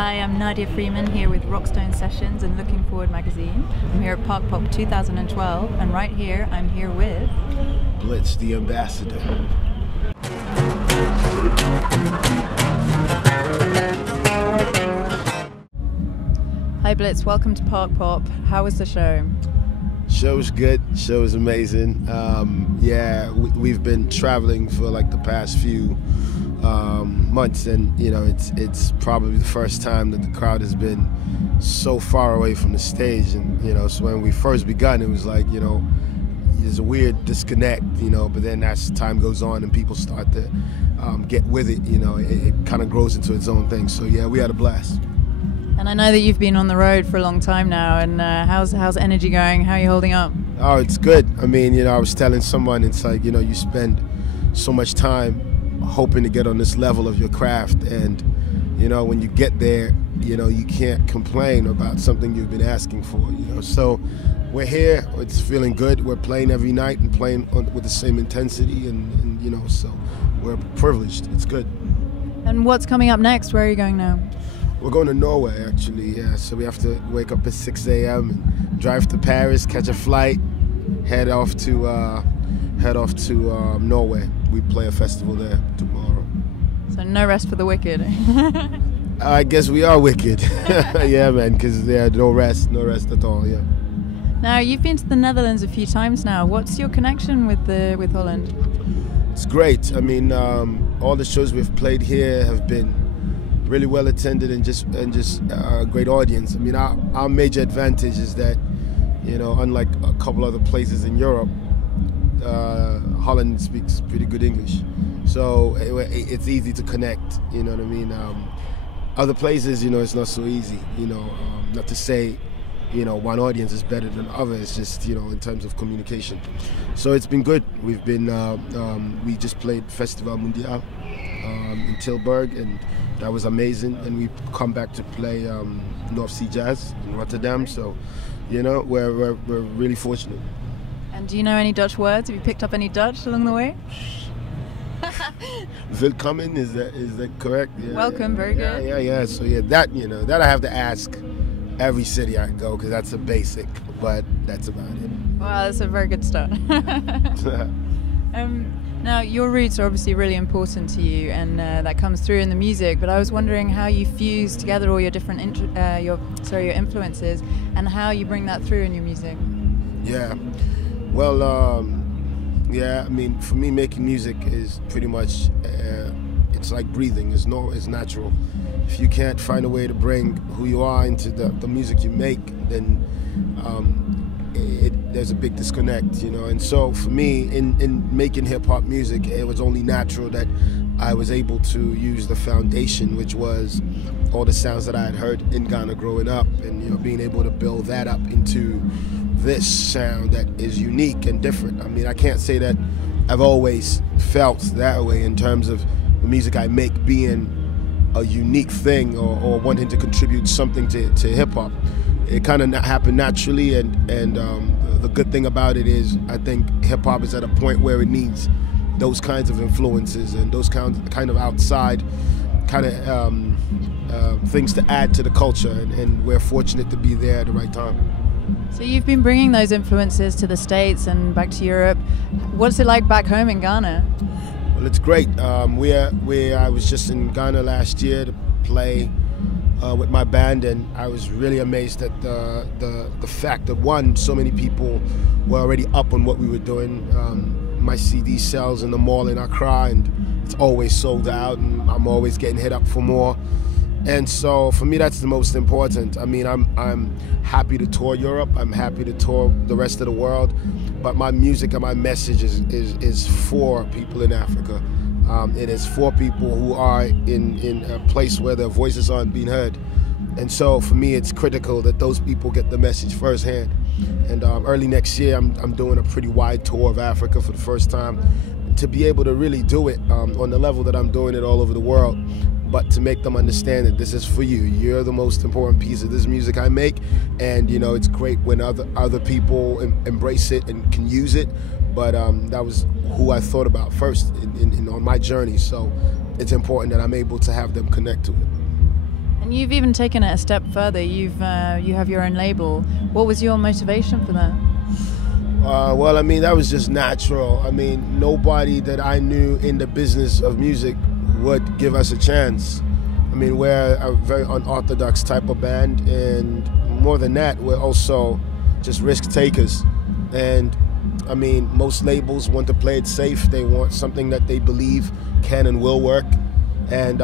Hi, I'm Nadja Freeman here with Rockstone Sessions and Looking Forward magazine. I'm here at Parkpop 2012, and right here I'm here with Blitz the Ambassador. Hi Blitz, welcome to Parkpop. How was the show? Show's good. Show's amazing. We've been traveling for like the past few months, and it's probably the first time that the crowd has been so far away from the stage. And so when we first begun, it was like there's a weird disconnect, but then as time goes on and people start to get with it, it kind of grows into its own thing. So yeah, we had a blast. And I know that you've been on the road for a long time now, and how's energy going? How are you holding up? Oh, it's good. I mean, I was telling someone, it's like, you spend so much time hoping to get on this level of your craft, and when you get there, you can't complain about something you've been asking for. So we're here. It's feeling good. We're playing every night and playing with the same intensity, and so we're privileged. It's good. And what's coming up next? Where are you going now? We're going to Norway, actually. Yeah, so we have to wake up at 6 a.m. and drive to Paris, catch a flight, head off to Norway. We play a festival there tomorrow. So no rest for the wicked. I guess we are wicked. Yeah, man, because no rest at all. Yeah. Now you've been to the Netherlands a few times now. What's your connection with Holland? It's great. I mean, all the shows we've played here have been really well attended and just a great audience. I mean, our major advantage is that unlike a couple other places in Europe, Holland speaks pretty good English, so it's easy to connect. You know what I mean? Other places, it's not so easy. Not to say one audience is better than others. It's just in terms of communication. So it's been good. We've been we just played Festival Mundial in Tilburg, and that was amazing. And we come back to play North Sea Jazz in Rotterdam. So we're really fortunate. And do you know any Dutch words? Have you picked up any Dutch along the way? Willkommen, is that correct? Yeah, welcome, very good. Yeah. So that I have to ask every city I go, because that's a basic, but that's about it. Well, that's a very good start. Now, your roots are obviously really important to you, and that comes through in the music. But I was wondering how you fuse together all your different your influences, and how you bring that through in your music. Yeah, well, I mean, for me, making music is pretty much it's like breathing. It's natural. If you can't find a way to bring who you are into the music you make, then there's a big disconnect, And so for me, in making hip-hop music, it was only natural that I was able to use the foundation, which was all the sounds that I had heard in Ghana growing up, and being able to build that up into this sound that is unique and different. I mean, I can't say that I've always felt that way in terms of the music I make being a unique thing or wanting to contribute something to hip-hop. It kind of happened naturally, and the good thing about it is I think hip-hop is at a point where it needs those kinds of influences and those kind of outside kind of things to add to the culture, and we're fortunate to be there at the right time. So you've been bringing those influences to the States and back to Europe. What's it like back home in Ghana? Well, it's great. I was just in Ghana last year to play with my band, and I was really amazed at the fact that so many people were already up on what we were doing. My CD sells in the mall in Accra, and it's always sold out, and I'm always getting hit up for more. And so for me, that's the most important. I mean, I'm happy to tour Europe. I'm happy to tour the rest of the world. But my music and my message is for people in Africa. It is for people who are in a place where their voices aren't being heard. And so for me, it's critical that those people get the message firsthand. And early next year, I'm doing a pretty wide tour of Africa for the first time. To be able to really do it on the level that I'm doing it all over the world, but to make them understand that this is for you. You're the most important piece of this music I make, and it's great when other people embrace it and can use it. But that was who I thought about first on my journey. So it's important that I'm able to have them connect to it. And you've even taken it a step further. You have your own label. What was your motivation for that? Well, I mean, that was just natural. I mean, nobody that I knew in the business of music would give us a chance. I mean, we're a very unorthodox type of band, and more than that, we're also just risk takers. And I mean, most labels want to play it safe. They want something that they believe can and will work. And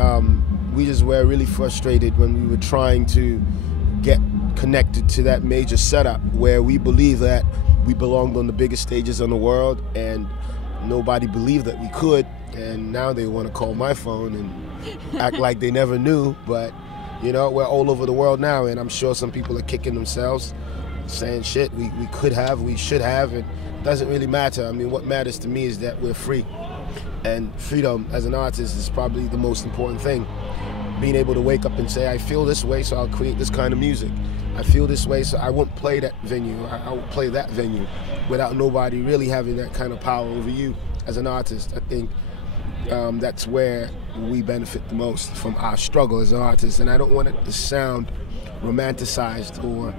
we just were really frustrated when we were trying to get connected to that major setup where we believe that we belonged on the biggest stages in the world, and nobody believed that we could. And now they want to call my phone and act like they never knew. But, you know, we're all over the world now, and I'm sure some people are kicking themselves, saying shit, we could have, we should have. It doesn't really matter. I mean, what matters to me is that we're free. And freedom as an artist is probably the most important thing. Being able to wake up and say, I feel this way, so I'll create this kind of music. I feel this way, so I won't play that venue. I won't play that venue without nobody really having that kind of power over you as an artist. I think that's where we benefit the most from our struggle as an artist. And I don't want it to sound romanticized or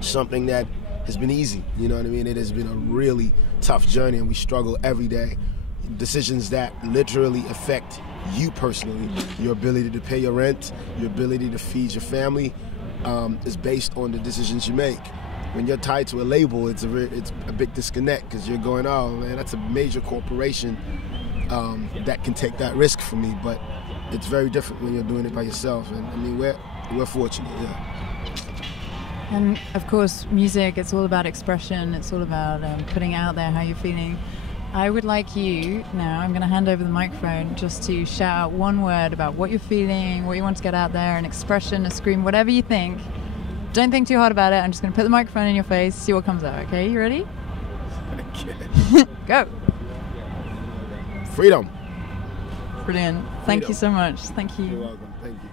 something that has been easy. You know what I mean? It has been a really tough journey, and we struggle every day. Decisions that literally affect you personally, your ability to pay your rent, your ability to feed your family, is based on the decisions you make. When you're tied to a label, it's a big disconnect, because you're going, oh man, that's a major corporation that can take that risk for me. But it's very different when you're doing it by yourself. And I mean, we're fortunate, yeah. And of course, music, it's all about expression. It's all about putting out there how you're feeling. I would like you now, I'm going to hand over the microphone, just to shout out one word about what you're feeling, what you want to get out there, an expression, a scream, whatever you think. Don't think too hard about it. I'm just going to put the microphone in your face, see what comes out, okay? You ready? Okay. Go. Freedom. Brilliant. Thank you so much. Thank you. You're welcome. Thank you.